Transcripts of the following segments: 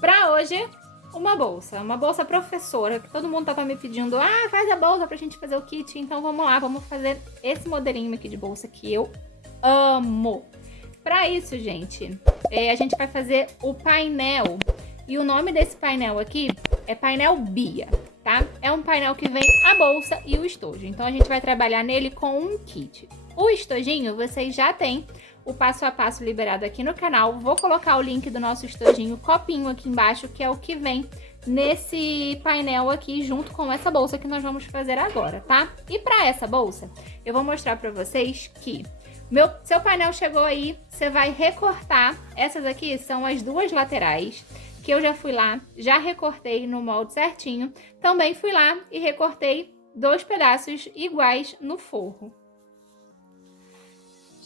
Pra hoje, uma bolsa professora, que todo mundo tava me pedindo, faz a bolsa pra gente fazer o kit, então vamos lá, vamos fazer esse modelinho aqui de bolsa que eu amo. Pra isso, gente, a gente vai fazer o painel, e o nome desse painel aqui é painel Bia, tá? É um painel que vem a bolsa e o estojo, então a gente vai trabalhar nele com um kit. O estojinho, vocês já têm o passo a passo liberado aqui no canal. Vou colocar o link do nosso estojinho copinho aqui embaixo, que é o que vem nesse painel aqui, junto com essa bolsa que nós vamos fazer agora, tá? E para essa bolsa, eu vou mostrar para vocês que seu painel chegou aí, você vai recortar. Essas aqui são as duas laterais, que eu já fui lá, já recortei no molde certinho. Também fui lá e recortei 2 pedaços iguais no forro.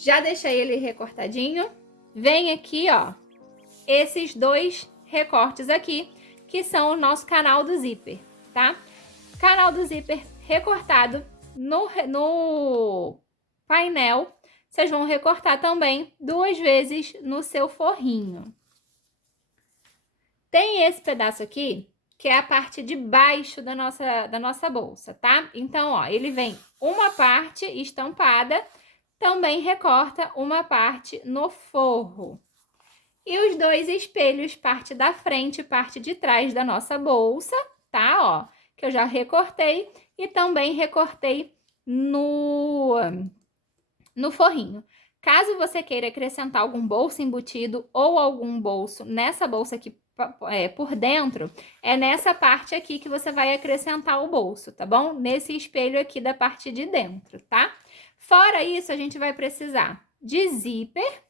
Já deixei ele recortadinho. Vem aqui, ó, esses 2 recortes aqui, que são o nosso canal do zíper, tá? Canal do zíper recortado no painel. Vocês vão recortar também 2 vezes no seu forrinho. Tem esse pedaço aqui, que é a parte de baixo da nossa bolsa, tá? Então, ó, ele vem uma parte estampada, também recorta uma parte no forro. E os 2 espelhos, parte da frente e parte de trás da nossa bolsa, tá? Ó, que eu já recortei e também recortei no forrinho. Caso você queira acrescentar algum bolso embutido ou algum bolso nessa bolsa aqui por dentro, é nessa parte aqui que você vai acrescentar o bolso, tá bom? Nesse espelho aqui da parte de dentro, tá? Fora isso, a gente vai precisar de zíper,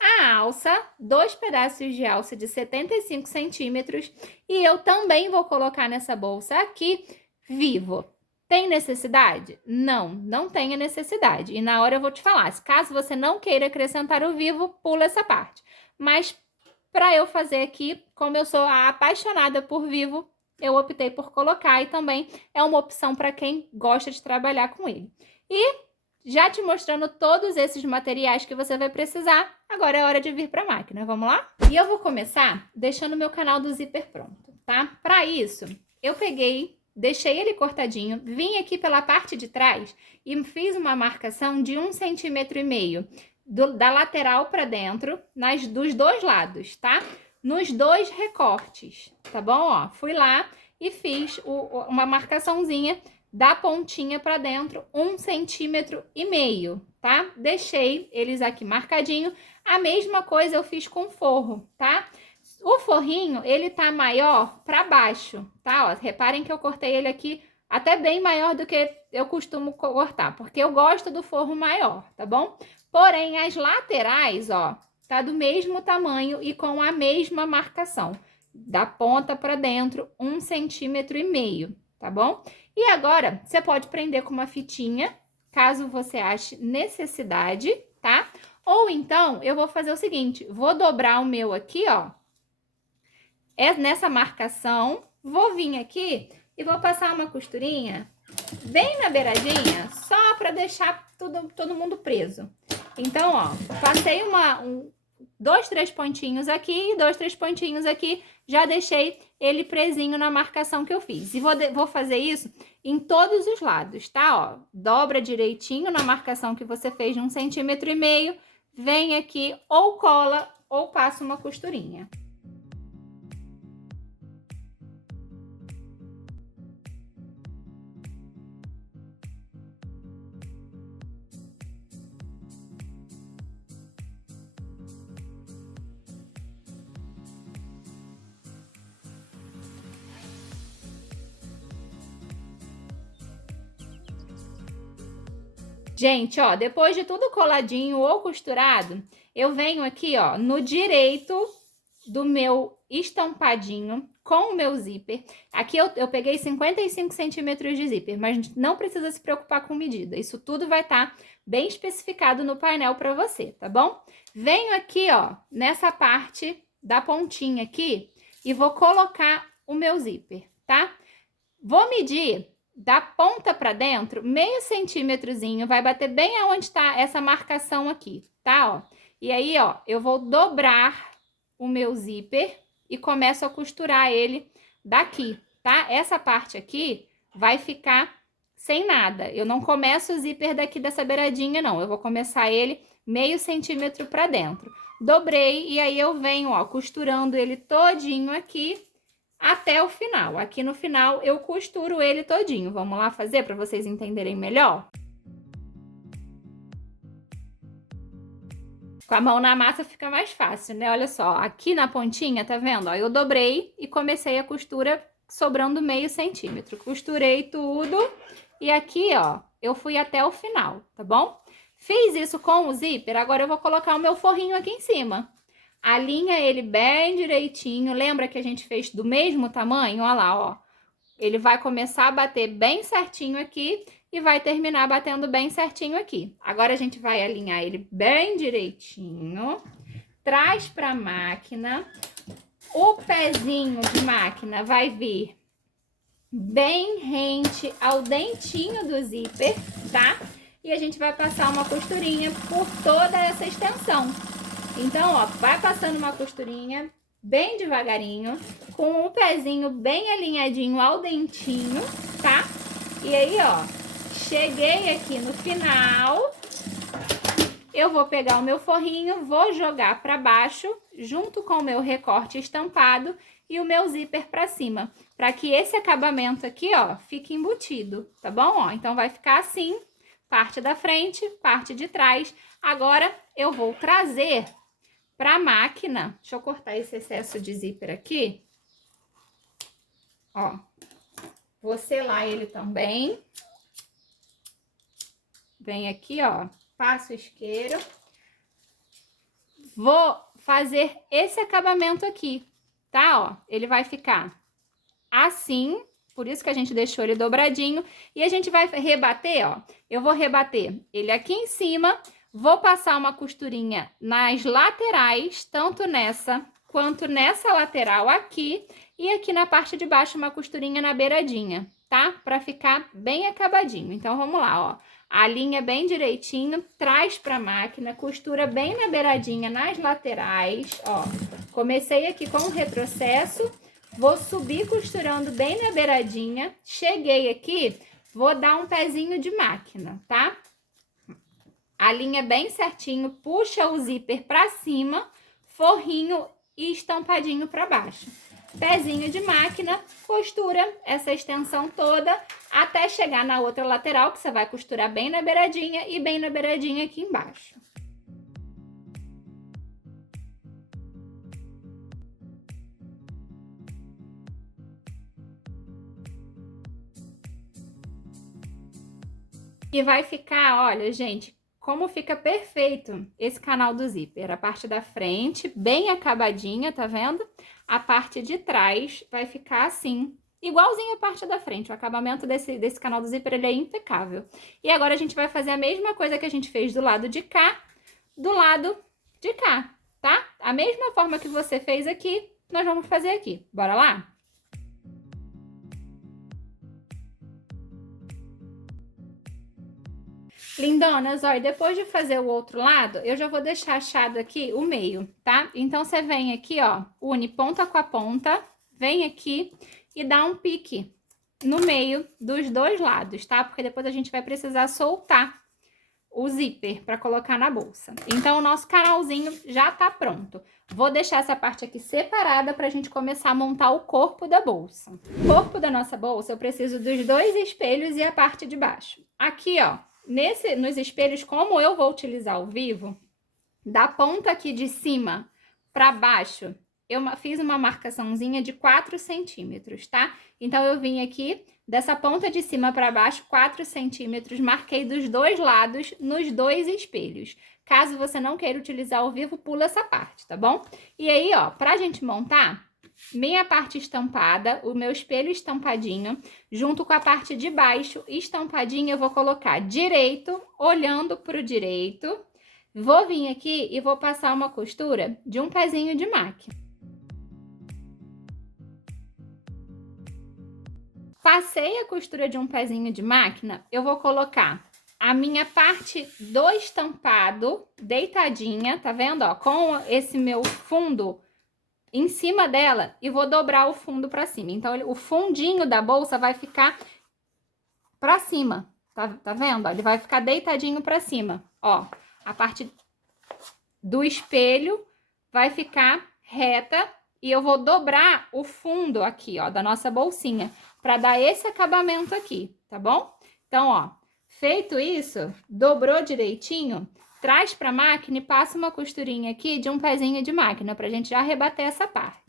a alça, 2 pedaços de alça de 75 centímetros, e eu também vou colocar nessa bolsa aqui vivo. Tem necessidade? Não, não tem a necessidade. E na hora eu vou te falar, caso você não queira acrescentar o vivo, pula essa parte. Mas para eu fazer aqui, como eu sou a apaixonada por vivo, eu optei por colocar, e também é uma opção para quem gosta de trabalhar com ele. E já te mostrando todos esses materiais que você vai precisar, agora é hora de vir para a máquina. Vamos lá? E eu vou começar deixando o meu canal do zíper pronto, tá? Para isso, eu deixei ele cortadinho, vim aqui pela parte de trás e fiz uma marcação de 1,5 cm da lateral para dentro, dos 2 lados, tá? Nos 2 recortes, tá bom? Ó, fui lá e fiz uma marcaçãozinha da pontinha para dentro, 1,5 cm, tá? Deixei eles aqui marcadinho. A mesma coisa eu fiz com o forro, tá? O forrinho, ele tá maior para baixo, tá? Ó, reparem que eu cortei ele aqui até bem maior do que eu costumo cortar, porque eu gosto do forro maior, tá bom? Porém, as laterais, ó, tá do mesmo tamanho e com a mesma marcação. Da ponta para dentro, 1,5 cm, tá bom? E agora, você pode prender com uma fitinha, caso você ache necessidade, tá? Ou então, eu vou fazer o seguinte, vou dobrar o meu aqui, ó, nessa marcação, vou vir aqui e vou passar uma costurinha bem na beiradinha, só para deixar todo mundo preso. Então, ó, passei 2, 3 pontinhos aqui e 2, 3 pontinhos aqui, já deixei ele presinho na marcação que eu fiz. E vou fazer isso em todos os lados, tá? Ó, dobra direitinho na marcação que você fez de 1,5 cm, vem aqui ou cola ou passa uma costurinha. Gente, ó, depois de tudo coladinho ou costurado, eu venho aqui, ó, no direito do meu estampadinho com o meu zíper. Aqui eu peguei 55 centímetros de zíper, mas não precisa se preocupar com medida. Isso tudo vai estar bem especificado no painel para você, tá bom? Venho aqui, ó, nessa parte da pontinha aqui e vou colocar o meu zíper, tá? Vou medir da ponta para dentro, meio centímetrozinho, vai bater bem aonde tá essa marcação aqui, tá? Ó. E aí, ó, eu vou dobrar o meu zíper e começo a costurar ele daqui, tá? Essa parte aqui vai ficar sem nada. Eu não começo o zíper daqui dessa beiradinha, não. Eu vou começar ele meio centímetro pra dentro. Dobrei e aí eu venho, ó, costurando ele todinho aqui até o final. Aqui no final eu costuro ele todinho. Vamos lá fazer para vocês entenderem melhor? Com a mão na massa fica mais fácil, né? Olha só, aqui na pontinha, tá vendo? Ó, eu dobrei e comecei a costura sobrando meio centímetro. Costurei tudo e aqui, ó, eu fui até o final, tá bom? Fiz isso com o zíper, agora eu vou colocar o meu forrinho aqui em cima. Alinha ele bem direitinho. Lembra que a gente fez do mesmo tamanho? Olha lá, ó. Ele vai começar a bater bem certinho aqui e vai terminar batendo bem certinho aqui. Agora a gente vai alinhar ele bem direitinho. Traz para a máquina. O pezinho de máquina vai vir bem rente ao dentinho do zíper, tá? E a gente vai passar uma costurinha por toda essa extensão. Então, ó, vai passando uma costurinha bem devagarinho, com o pezinho bem alinhadinho ao dentinho, tá? E aí, ó, cheguei aqui no final, eu vou pegar o meu forrinho, vou jogar pra baixo, junto com o meu recorte estampado e o meu zíper pra cima, pra que esse acabamento aqui, ó, fique embutido, tá bom? Ó, então vai ficar assim, parte da frente, parte de trás. Agora eu vou trazer para a máquina, deixa eu cortar esse excesso de zíper aqui, ó, vou selar ele também, vem aqui, ó, passo o isqueiro, vou fazer esse acabamento aqui, tá, ó, ele vai ficar assim, por isso que a gente deixou ele dobradinho, e a gente vai rebater, ó, eu vou rebater ele aqui em cima. Vou passar uma costurinha nas laterais, tanto nessa quanto nessa lateral aqui. E aqui na parte de baixo uma costurinha na beiradinha, tá? Pra ficar bem acabadinho. Então, vamos lá, ó. Alinha bem direitinho, traz pra máquina, costura bem na beiradinha nas laterais, ó. Comecei aqui com o retrocesso, vou subir costurando bem na beiradinha. Cheguei aqui, vou dar um pezinho de máquina, tá? Alinha bem certinho, puxa o zíper pra cima, forrinho e estampadinho pra baixo. Pezinho de máquina, costura essa extensão toda até chegar na outra lateral, que você vai costurar bem na beiradinha e bem na beiradinha aqui embaixo. E vai ficar, olha, gente, como fica perfeito esse canal do zíper. A parte da frente bem acabadinha, tá vendo? A parte de trás vai ficar assim, igualzinho a parte da frente. O acabamento desse canal do zíper, ele é impecável. E agora a gente vai fazer a mesma coisa que a gente fez do lado de cá, do lado de cá, tá? A mesma forma que você fez aqui, nós vamos fazer aqui. Bora lá? Lindonas, olha, depois de fazer o outro lado, eu já vou deixar achado aqui o meio, tá? Então, você vem aqui, ó, une ponta com a ponta, vem aqui e dá um pique no meio dos dois lados, tá? Porque depois a gente vai precisar soltar o zíper para colocar na bolsa. Então, o nosso canalzinho já tá pronto. Vou deixar essa parte aqui separada pra gente começar a montar o corpo da bolsa. O corpo da nossa bolsa, eu preciso dos dois espelhos e a parte de baixo. Aqui, ó. Nos espelhos, como eu vou utilizar ao vivo, da ponta aqui de cima para baixo, eu fiz uma marcaçãozinha de 4 centímetros, tá? Então, eu vim aqui, dessa ponta de cima para baixo, 4 centímetros, marquei dos dois lados nos dois espelhos. Caso você não queira utilizar ao vivo, pula essa parte, tá bom? E aí, ó, pra gente montar, minha parte estampada, o meu espelho estampadinho, junto com a parte de baixo estampadinha, eu vou colocar direito, olhando pro direito. Vou vir aqui e vou passar uma costura de um pezinho de máquina. Passei a costura de um pezinho de máquina, eu vou colocar a minha parte do estampado deitadinha, tá vendo? Ó, com esse meu fundo em cima dela e vou dobrar o fundo pra cima. Então, o fundinho da bolsa vai ficar pra cima, tá vendo? Ele vai ficar deitadinho pra cima, ó. A parte do espelho vai ficar reta e eu vou dobrar o fundo aqui, ó, da nossa bolsinha, pra dar esse acabamento aqui, tá bom? Então, ó, feito isso, dobrou direitinho, traz pra máquina e passa uma costurinha aqui de um pezinho de máquina pra gente já rebater essa parte.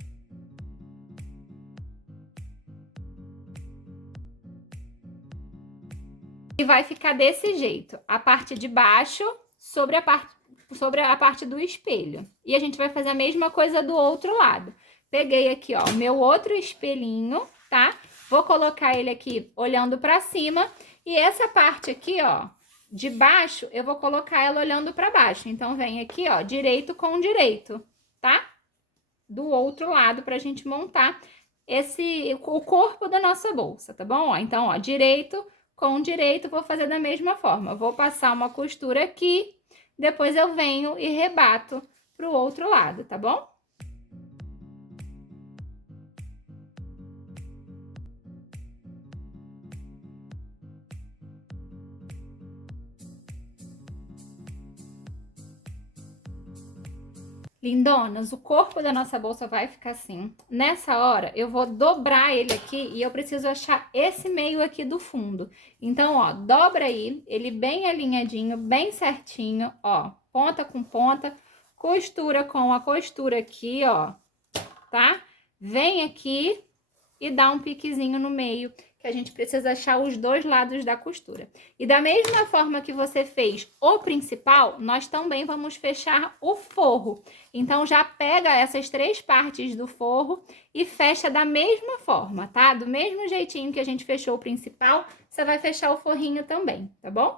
E vai ficar desse jeito, a parte de baixo sobre a parte do espelho. E a gente vai fazer a mesma coisa do outro lado. Peguei aqui, ó, meu outro espelhinho, tá? Vou colocar ele aqui olhando pra cima. E essa parte aqui, ó, de baixo, eu vou colocar ela olhando pra baixo. Então, vem aqui, ó, direito com direito, tá? Do outro lado pra gente montar o corpo da nossa bolsa, tá bom? Ó, então, ó, direito com direito, vou fazer da mesma forma. Vou passar uma costura aqui, depois eu venho e rebato pro outro lado, tá bom? Lindonas, o corpo da nossa bolsa vai ficar assim. Nessa hora, eu vou dobrar ele aqui e eu preciso achar esse meio aqui do fundo. Então, ó, dobra aí, ele bem alinhadinho, bem certinho, ó, ponta com ponta, costura com a costura aqui, ó, tá? Vem aqui e dá um piquezinho no meio, que a gente precisa achar os dois lados da costura. E da mesma forma que você fez o principal, nós também vamos fechar o forro. Então, já pega essas 3 partes do forro e fecha da mesma forma, tá? Do mesmo jeitinho que a gente fechou o principal, você vai fechar o forrinho também, tá bom?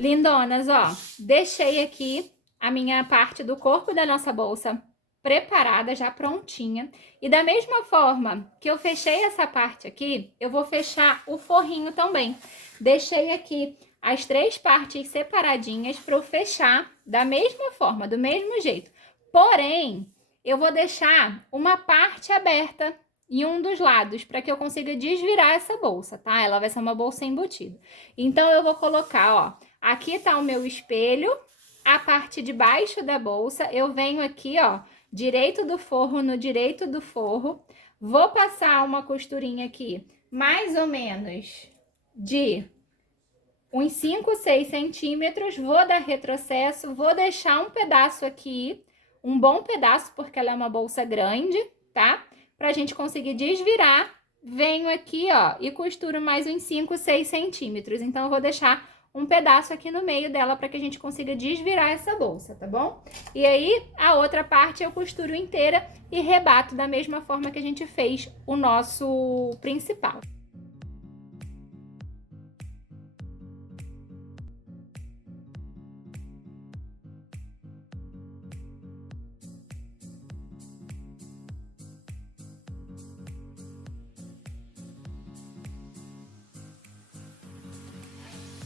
Lindonas, ó, deixei aqui a minha parte do corpo da nossa bolsa preparada, já prontinha. E da mesma forma que eu fechei essa parte aqui, eu vou fechar o forrinho também. Deixei aqui as 3 partes separadinhas para eu fechar da mesma forma, do mesmo jeito. Porém, eu vou deixar uma parte aberta em um dos lados para que eu consiga desvirar essa bolsa, tá? Ela vai ser uma bolsa embutida. Então, eu vou colocar, ó, aqui tá o meu espelho, a parte de baixo da bolsa, eu venho aqui, ó, direito do forro no direito do forro, vou passar uma costurinha aqui, mais ou menos de uns 5, 6 centímetros, vou dar retrocesso, vou deixar um pedaço aqui, um bom pedaço, porque ela é uma bolsa grande, tá? Pra gente conseguir desvirar, venho aqui, ó, e costuro mais uns 5, 6 centímetros. Então, eu vou deixar um pedaço aqui no meio dela para que a gente consiga desvirar essa bolsa, tá bom? E aí, a outra parte eu costuro inteira e rebato da mesma forma que a gente fez o nosso principal.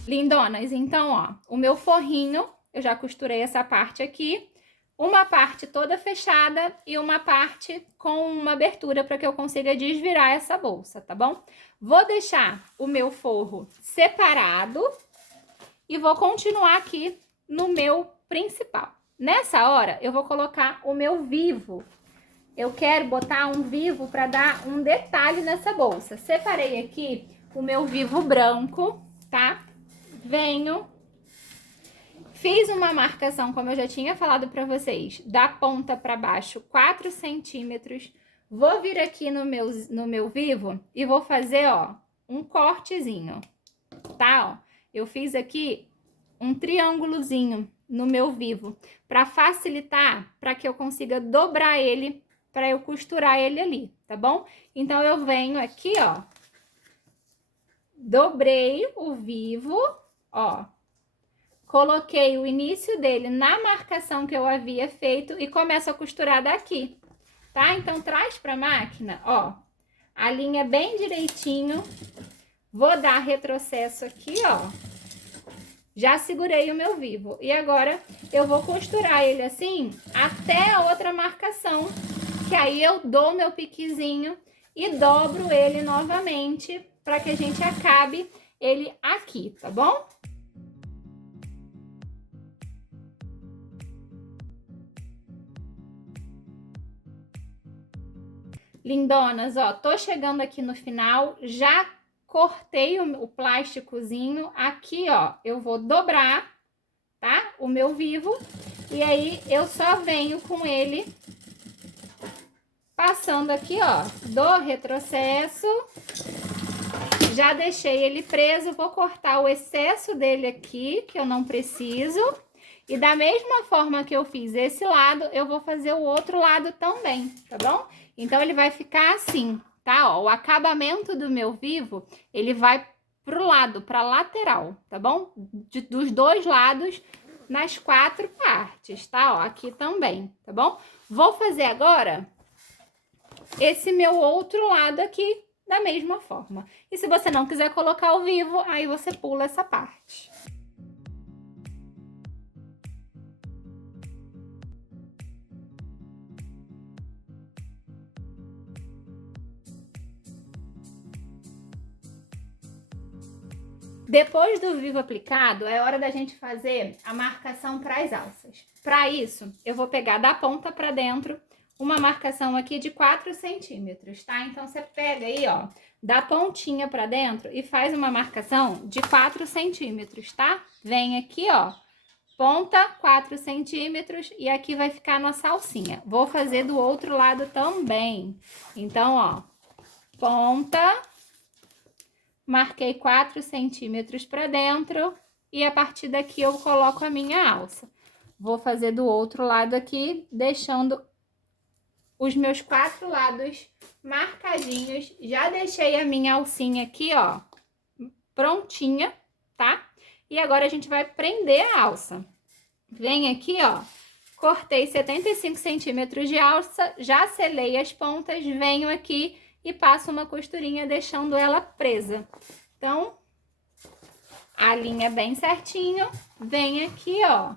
Lindonas, então, ó, o meu forrinho, eu já costurei essa parte aqui, uma parte toda fechada e uma parte com uma abertura para que eu consiga desvirar essa bolsa, tá bom? Vou deixar o meu forro separado e vou continuar aqui no meu principal. Nessa hora, eu vou colocar o meu vivo. Eu quero botar um vivo para dar um detalhe nessa bolsa. Separei aqui o meu vivo branco, tá? Venho, fiz uma marcação, como eu já tinha falado para vocês, da ponta para baixo 4 centímetros. Vou vir aqui no meu vivo e vou fazer, ó, um cortezinho, tá? Ó, eu fiz aqui um triângulozinho no meu vivo para facilitar, para que eu consiga dobrar ele, para eu costurar ele ali, tá bom? Então, eu venho aqui, ó, dobrei o vivo, ó, coloquei o início dele na marcação que eu havia feito e começo a costurar daqui, tá? Então, traz pra máquina, ó, a linha bem direitinho, vou dar retrocesso aqui, ó, já segurei o meu vivo. E agora, eu vou costurar ele assim até a outra marcação que aí eu dou meu piquezinho e dobro ele novamente para que a gente acabe ele aqui, tá bom? Lindonas, ó, tô chegando aqui no final, já cortei o plásticozinho aqui, ó, eu vou dobrar, tá? O meu vivo, e aí eu só venho com ele passando aqui, ó, do retrocesso, já deixei ele preso, vou cortar o excesso dele aqui, que eu não preciso, e da mesma forma que eu fiz esse lado, eu vou fazer o outro lado também, tá bom? Então, ele vai ficar assim, tá? Ó, o acabamento do meu vivo, ele vai pro lado, pra lateral, tá bom? Dos dois lados, nas 4 partes, tá? Ó, aqui também, tá bom? Vou fazer agora esse meu outro lado aqui, da mesma forma. E se você não quiser colocar o vivo, aí você pula essa parte. Depois do vivo aplicado, é hora da gente fazer a marcação para as alças. Para isso, eu vou pegar da ponta para dentro uma marcação aqui de 4 centímetros, tá? Então, você pega aí, ó, da pontinha para dentro e faz uma marcação de 4 centímetros, tá? Vem aqui, ó, ponta 4 centímetros e aqui vai ficar a nossa alcinha. Vou fazer do outro lado também. Então, ó, ponta... Marquei 4 centímetros para dentro e a partir daqui eu coloco a minha alça. Vou fazer do outro lado aqui, deixando os meus 4 lados marcadinhos. Já deixei a minha alcinha aqui, ó, prontinha, tá? E agora a gente vai prender a alça. Vem aqui, ó, cortei 75 centímetros de alça, já selei as pontas, venho aqui e passo uma costurinha deixando ela presa. Então, alinha bem certinho, vem aqui, ó.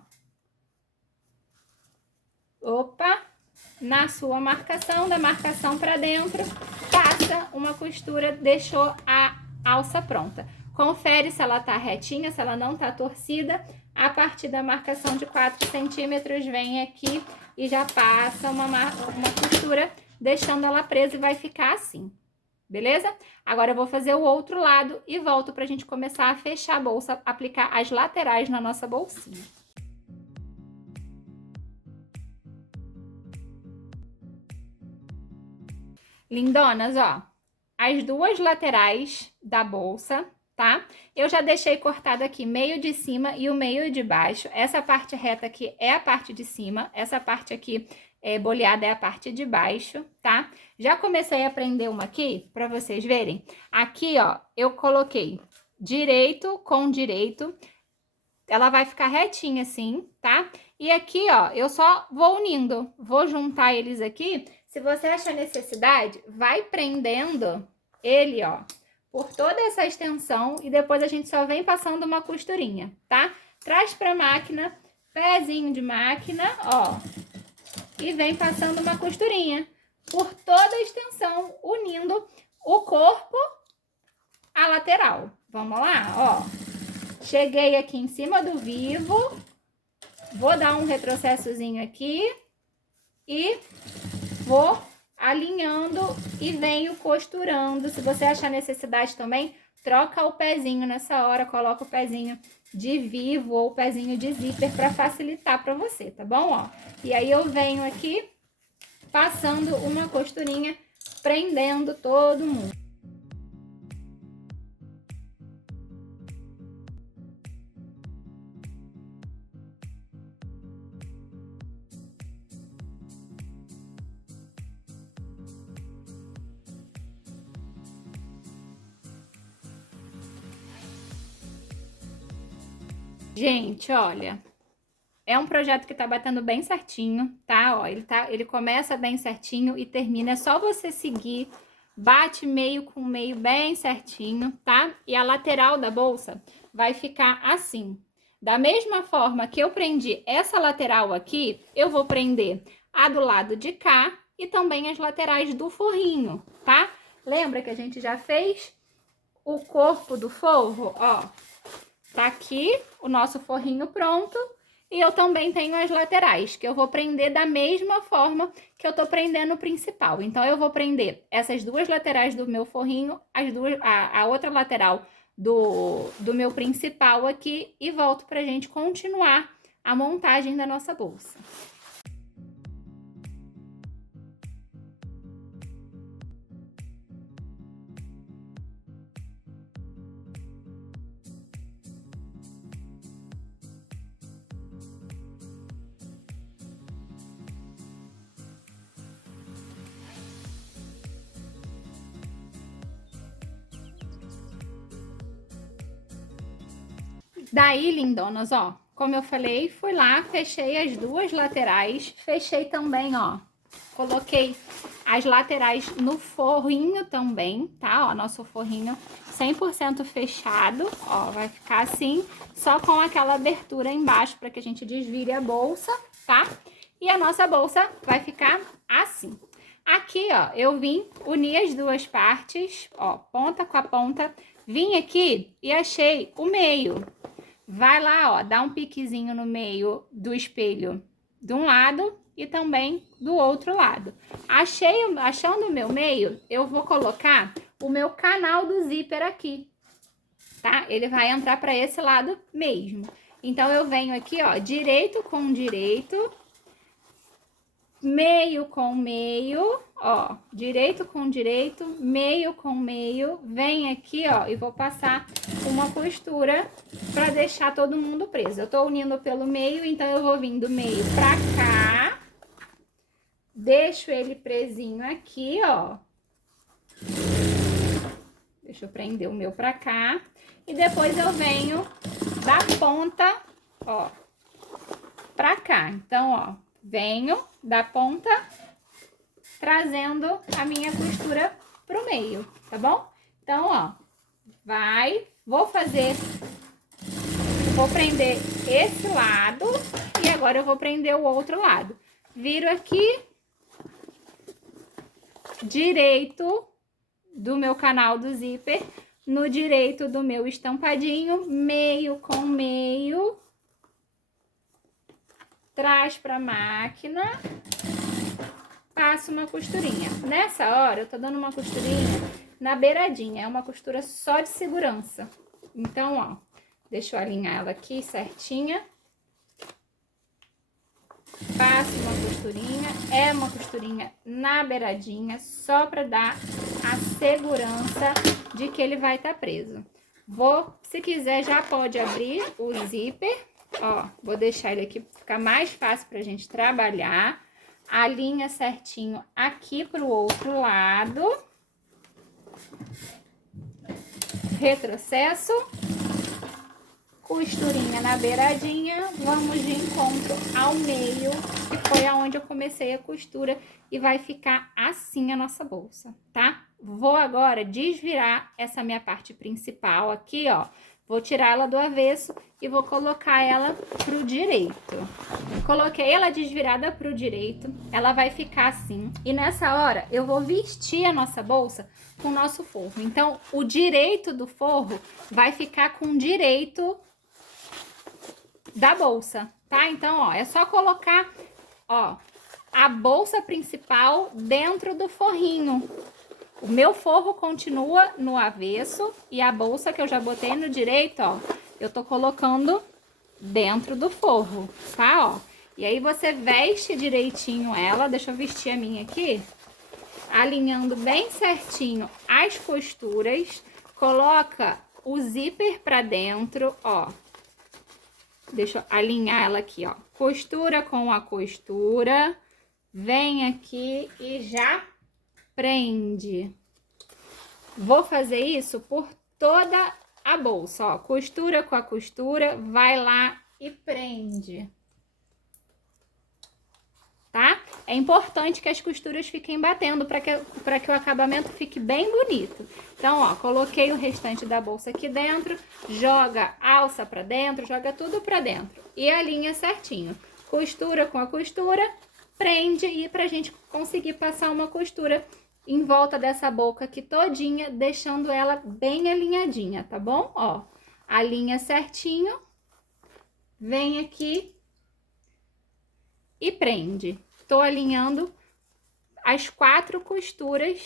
Opa, na sua marcação, da marcação para dentro, passa uma costura, deixou a alça pronta. Confere se ela tá retinha, se ela não tá torcida. A partir da marcação de 4 centímetros, vem aqui e já passa uma costura, deixando ela presa e vai ficar assim, beleza? Agora eu vou fazer o outro lado e volto pra gente começar a fechar a bolsa, aplicar as laterais na nossa bolsinha. Lindonas, ó, as duas laterais da bolsa, tá? Eu já deixei cortado aqui meio de cima e o meio de baixo. Essa parte reta aqui é a parte de cima, essa parte aqui boleada é a parte de baixo, tá? Já comecei a prender uma aqui, pra vocês verem. Aqui, ó, eu coloquei direito com direito. Ela vai ficar retinha assim, tá? E aqui, ó, eu só vou unindo. Vou juntar eles aqui. Se você achar necessidade, vai prendendo ele, ó, por toda essa extensão. E depois a gente só vem passando uma costurinha, tá? Traz pra máquina, pezinho de máquina, ó. E vem passando uma costurinha por toda a extensão, unindo o corpo à lateral. Vamos lá, ó. Cheguei aqui em cima do vivo, vou dar um retrocessozinho aqui e vou alinhando e venho costurando. Se você achar necessidade também, troca o pezinho nessa hora, coloca o pezinho de vivo ou o pezinho de zíper para facilitar para você, tá bom? Ó, e aí eu venho aqui passando uma costurinha, prendendo todo mundo. Gente, olha, é um projeto que tá batendo bem certinho, tá? Ó, ele começa bem certinho e termina, é só você seguir, bate meio com meio bem certinho, tá? E a lateral da bolsa vai ficar assim. Da mesma forma que eu prendi essa lateral aqui, eu vou prender a do lado de cá e também as laterais do forrinho, tá? Lembra que a gente já fez o corpo do forro? Ó, tá aqui o nosso forrinho pronto. E eu também tenho as laterais, que eu vou prender da mesma forma que eu tô prendendo o principal. Então, eu vou prender essas duas laterais do meu forrinho, a outra lateral do meu principal aqui e volto pra gente continuar a montagem da nossa bolsa. Daí, lindonas, ó, como eu falei, fui lá, fechei as duas laterais, fechei também, ó, coloquei as laterais no forrinho também, tá? Ó, nosso forrinho 100% fechado, ó, vai ficar assim, só com aquela abertura embaixo para que a gente desvire a bolsa, tá? E a nossa bolsa vai ficar assim. Aqui, ó, eu vim unir as duas partes, ó, ponta com a ponta, vim aqui e achei o meio. Vai lá, ó, dá um piquezinho no meio do espelho de um lado e também do outro lado. Achando o meu meio, eu vou colocar o meu canal do zíper aqui, tá? Ele vai entrar para esse lado mesmo. Então, eu venho aqui, ó, direito com direito, meio com meio, ó, direito com direito, meio com meio, vem aqui, ó, e vou passar uma costura pra deixar todo mundo preso. Eu tô unindo pelo meio, então eu vou vir do meio pra cá, deixo ele presinho aqui, ó. Deixa eu prender o meu pra cá. E depois eu venho da ponta, ó, pra cá. Então, ó, venho da ponta, trazendo a minha costura pro meio, tá bom? Então, ó, vou prender esse lado e agora eu vou prender o outro lado. Viro aqui, direito do meu canal do zíper, no direito do meu estampadinho, meio com meio, traz pra máquina, passo uma costurinha. Nessa hora, eu tô dando uma costurinha na beiradinha, é uma costura só de segurança. Então, ó, deixa eu alinhar ela aqui certinha. Passo uma costurinha, é uma costurinha na beiradinha, só pra dar a segurança de que ele vai estar preso. Se quiser, já pode abrir o zíper. Ó, vou deixar ele aqui pra ficar mais fácil pra gente trabalhar. Alinha certinho aqui pro outro lado. Retrocesso. Costurinha na beiradinha. Vamos de encontro ao meio, que foi aonde eu comecei a costura. E vai ficar assim a nossa bolsa, tá? Vou agora desvirar essa minha parte principal aqui, ó. Vou tirar ela do avesso e vou colocar ela pro direito. Coloquei ela desvirada pro direito, ela vai ficar assim. E nessa hora, eu vou vestir a nossa bolsa com o nosso forro. Então, o direito do forro vai ficar com o direito da bolsa, tá? Então, ó, é só colocar, ó, a bolsa principal dentro do forrinho. O meu forro continua no avesso e a bolsa que eu já botei no direito, ó, eu tô colocando dentro do forro, tá, ó? E aí você veste direitinho ela, deixa eu vestir a minha aqui, alinhando bem certinho as costuras, coloca o zíper pra dentro, ó. Deixa eu alinhar ela aqui, ó. Costura com a costura, vem aqui e já prende. Vou fazer isso por toda a bolsa, ó. Costura com a costura, vai lá e prende. Tá? É importante que as costuras fiquem batendo para que o acabamento fique bem bonito. Então, ó, coloquei o restante da bolsa aqui dentro, joga alça pra dentro, joga tudo pra dentro e alinha certinho. Costura com a costura, prende e pra gente conseguir passar uma costura em volta dessa boca aqui todinha, deixando ela bem alinhadinha, tá bom? Ó, alinha certinho, vem aqui e prende. Tô alinhando as 4 costuras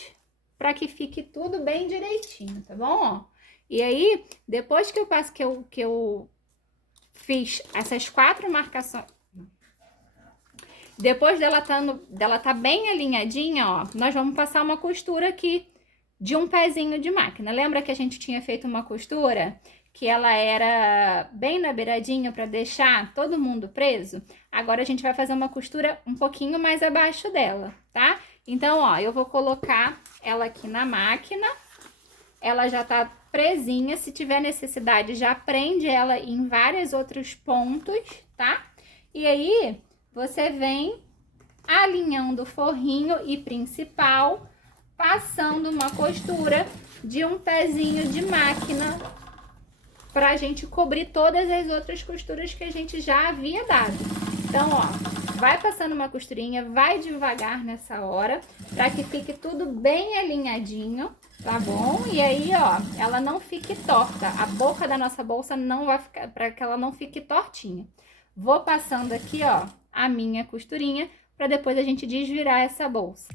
para que fique tudo bem direitinho, tá bom? Ó, e aí, depois que eu passo que eu fiz essas 4 marcações, depois dela tá bem alinhadinha, ó, nós vamos passar uma costura aqui de um pezinho de máquina. Lembra que a gente tinha feito uma costura que ela era bem na beiradinha para deixar todo mundo preso? Agora a gente vai fazer uma costura um pouquinho mais abaixo dela, tá? Então, ó, eu vou colocar ela aqui na máquina. Ela já tá presinha. Se tiver necessidade, já prende ela em vários outros pontos, tá? E aí, você vem alinhando o forrinho e principal, passando uma costura de um pezinho de máquina pra gente cobrir todas as outras costuras que a gente já havia dado. Então, ó, vai passando uma costurinha, vai devagar nessa hora, pra que fique tudo bem alinhadinho, tá bom? E aí, ó, ela não fique torta. A boca da nossa bolsa não vai ficar, pra que ela não fique tortinha. Vou passando aqui, ó, a minha costurinha, pra depois a gente desvirar essa bolsa.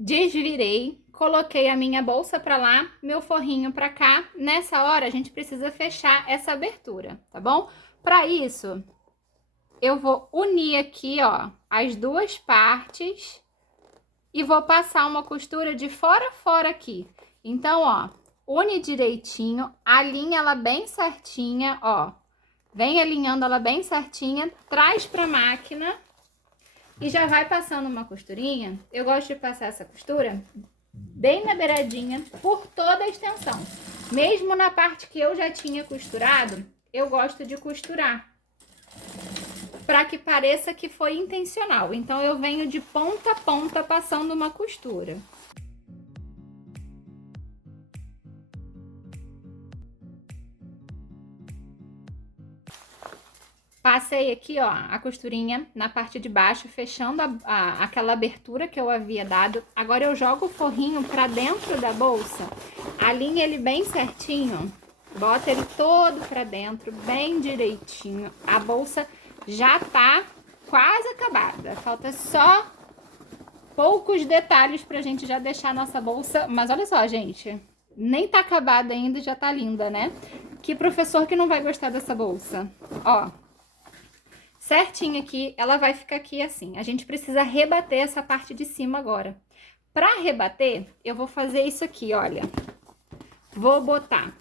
Desvirei, coloquei a minha bolsa pra lá, meu forrinho pra cá. Nessa hora, a gente precisa fechar essa abertura, tá bom? Pra isso, eu vou unir aqui, ó, as duas partes e vou passar uma costura de fora a fora aqui. Então, ó, une direitinho, alinha ela bem certinha, ó. Vem alinhando ela bem certinha, traz pra máquina e já vai passando uma costurinha. Eu gosto de passar essa costura bem na beiradinha, por toda a extensão. Mesmo na parte que eu já tinha costurado, eu gosto de costurar, para que pareça que foi intencional. Então, eu venho de ponta a ponta passando uma costura. Passei aqui, ó, a costurinha na parte de baixo, fechando aquela abertura que eu havia dado. Agora, eu jogo o forrinho pra dentro da bolsa, alinha ele bem certinho, bota ele todo pra dentro, bem direitinho. A bolsa já tá quase acabada, falta só poucos detalhes pra gente já deixar a nossa bolsa. Mas olha só, gente, nem tá acabada ainda e já tá linda, né? Que professor que não vai gostar dessa bolsa? Ó, certinho aqui, ela vai ficar aqui assim. A gente precisa rebater essa parte de cima agora. Para rebater, eu vou fazer isso aqui, olha. Vou botar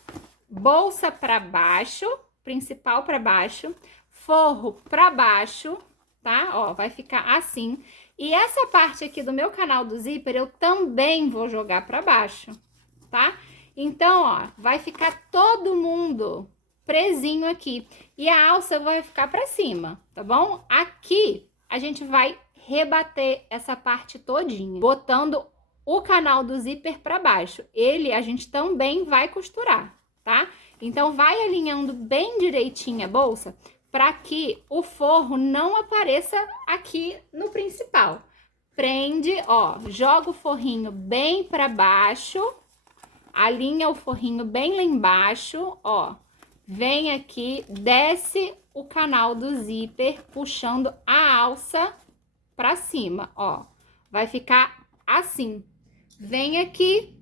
bolsa para baixo, principal para baixo, forro para baixo, tá? Ó, vai ficar assim. E essa parte aqui do meu canal do zíper, eu também vou jogar para baixo, tá? Então, ó, vai ficar todo mundo presinho aqui. E a alça vai ficar pra cima, tá bom? Aqui, a gente vai rebater essa parte todinha, botando o canal do zíper pra baixo. Ele, a gente também vai costurar, tá? Então, vai alinhando bem direitinho a bolsa para que o forro não apareça aqui no principal. Prende, ó, joga o forrinho bem pra baixo, alinha o forrinho bem lá embaixo, ó. Vem aqui, desce o canal do zíper, puxando a alça pra cima, ó. Vai ficar assim. Vem aqui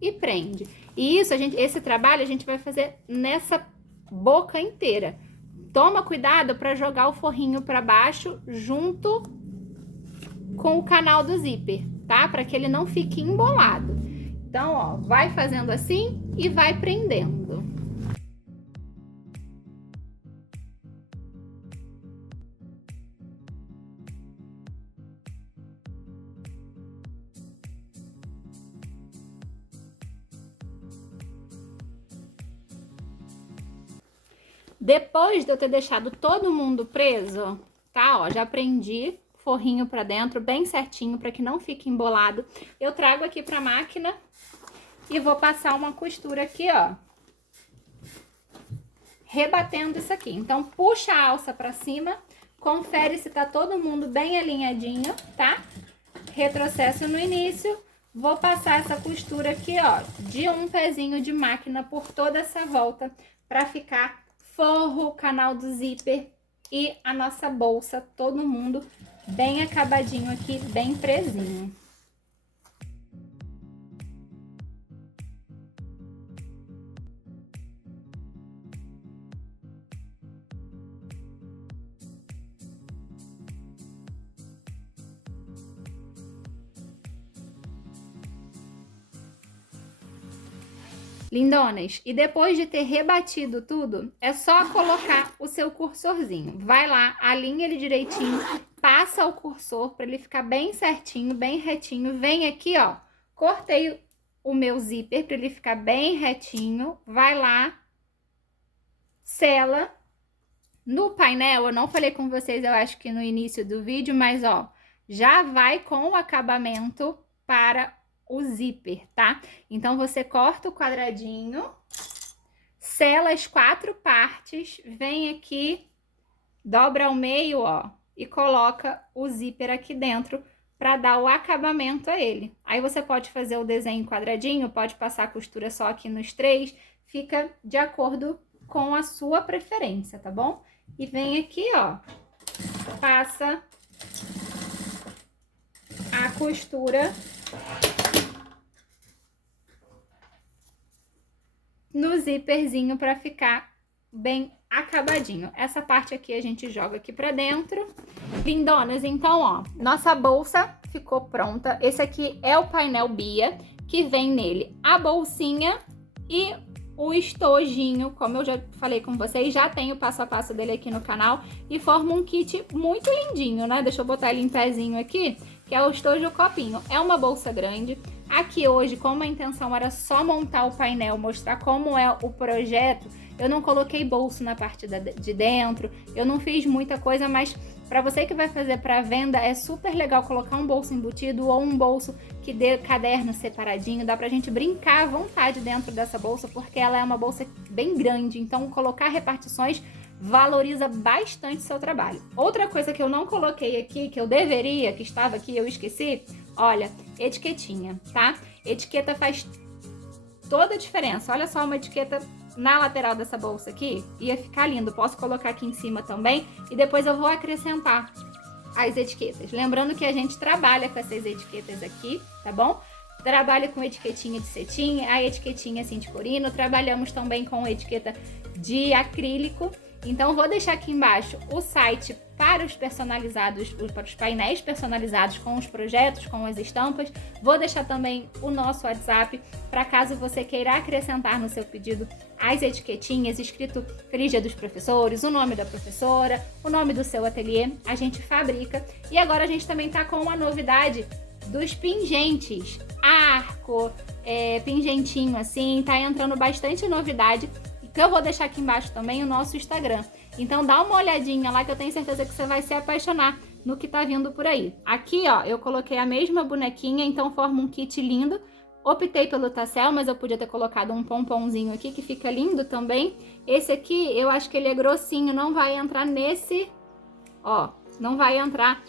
e prende. E isso, esse trabalho a gente vai fazer nessa boca inteira. Toma cuidado para jogar o forrinho para baixo junto com o canal do zíper, tá? Para que ele não fique embolado. Então, ó, vai fazendo assim e vai prendendo. Depois de eu ter deixado todo mundo preso, tá? Ó, já prendi forrinho pra dentro, bem certinho, pra que não fique embolado. Eu trago aqui pra máquina e vou passar uma costura aqui, ó, rebatendo isso aqui. Então, puxa a alça pra cima, confere se tá todo mundo bem alinhadinho, tá? Retrocesso no início, vou passar essa costura aqui, ó, de um pezinho de máquina por toda essa volta, pra ficar forro, canal do zíper e a nossa bolsa, todo mundo bem acabadinho aqui, bem presinho. Lindonas, e depois de ter rebatido tudo, é só colocar o seu cursorzinho. Vai lá, alinha ele direitinho, passa o cursor para ele ficar bem certinho, bem retinho. Vem aqui, ó, cortei o meu zíper para ele ficar bem retinho. Vai lá, sela. No painel, eu não falei com vocês, eu acho que no início do vídeo, mas ó, já vai com o acabamento para o zíper, tá? Então, você corta o quadradinho, sela as 4 partes, vem aqui, dobra ao meio, ó, e coloca o zíper aqui dentro para dar o acabamento a ele. Aí, você pode fazer o desenho quadradinho, pode passar a costura só aqui nos 3, fica de acordo com a sua preferência, tá bom? E vem aqui, ó, passa a costura no zíperzinho para ficar bem acabadinho. Essa parte aqui a gente joga aqui pra dentro. Lindonas, então, ó, nossa bolsa ficou pronta. Esse aqui é o painel Bia, que vem nele a bolsinha e o estojinho, como eu já falei com vocês, já tem o passo a passo dele aqui no canal e forma um kit muito lindinho, né? Deixa eu botar ele em pezinho aqui, que é o estojo copinho. É uma bolsa grande. Aqui hoje, como a intenção era só montar o painel, mostrar como é o projeto, eu não coloquei bolso na parte de dentro, eu não fiz muita coisa, mas para você que vai fazer para venda, é super legal colocar um bolso embutido ou um bolso que dê caderno separadinho, dá pra gente brincar à vontade dentro dessa bolsa, porque ela é uma bolsa bem grande, então colocar repartições valoriza bastante o seu trabalho. Outra coisa que eu não coloquei aqui, que eu deveria, que estava aqui, eu esqueci, olha, etiquetinha, tá? Etiqueta faz toda a diferença. Olha só uma etiqueta na lateral dessa bolsa aqui, ia ficar lindo. Posso colocar aqui em cima também e depois eu vou acrescentar as etiquetas. Lembrando que a gente trabalha com essas etiquetas aqui, tá bom? Trabalha com etiquetinha de cetim, a etiquetinha assim de corino, trabalhamos também com etiqueta de acrílico. Então, vou deixar aqui embaixo o site para os personalizados, para os painéis personalizados com os projetos, com as estampas. Vou deixar também o nosso WhatsApp para caso você queira acrescentar no seu pedido as etiquetinhas, escrito Feliz Dia dos Professores, o nome da professora, o nome do seu ateliê, a gente fabrica. E agora a gente também tá com uma novidade dos pingentes, arco, pingentinho assim, tá entrando bastante novidade. Que eu vou deixar aqui embaixo também o nosso Instagram. Então dá uma olhadinha lá que eu tenho certeza que você vai se apaixonar no que tá vindo por aí. Aqui, ó, eu coloquei a mesma bonequinha, então forma um kit lindo. Optei pelo tassel, mas eu podia ter colocado um pomponzinho aqui que fica lindo também. Esse aqui, eu acho que ele é grossinho, não vai entrar nesse, ó, não vai entrar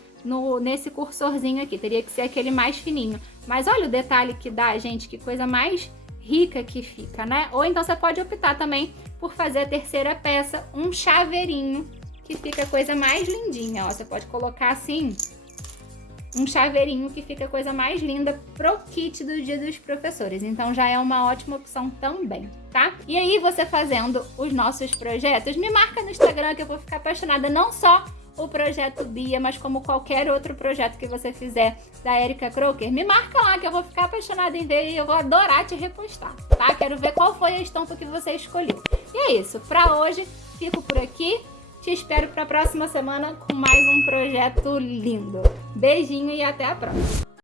nesse cursorzinho aqui. Teria que ser aquele mais fininho. Mas olha o detalhe que dá, gente, que coisa mais rica que fica, né? Ou então você pode optar também por fazer a terceira peça, um chaveirinho, que fica a coisa mais lindinha, ó. Você pode colocar assim, um chaveirinho que fica a coisa mais linda pro kit do Dia dos Professores. Então já é uma ótima opção também, tá? E aí você fazendo os nossos projetos, me marca no Instagram que eu vou ficar apaixonada, não só o projeto Bia, mas como qualquer outro projeto que você fizer da Erika Crocker, me marca lá que eu vou ficar apaixonada em ver e eu vou adorar te repostar, tá? Quero ver qual foi a estampa que você escolheu. E é isso, pra hoje fico por aqui, te espero pra próxima semana com mais um projeto lindo. Beijinho e até a próxima!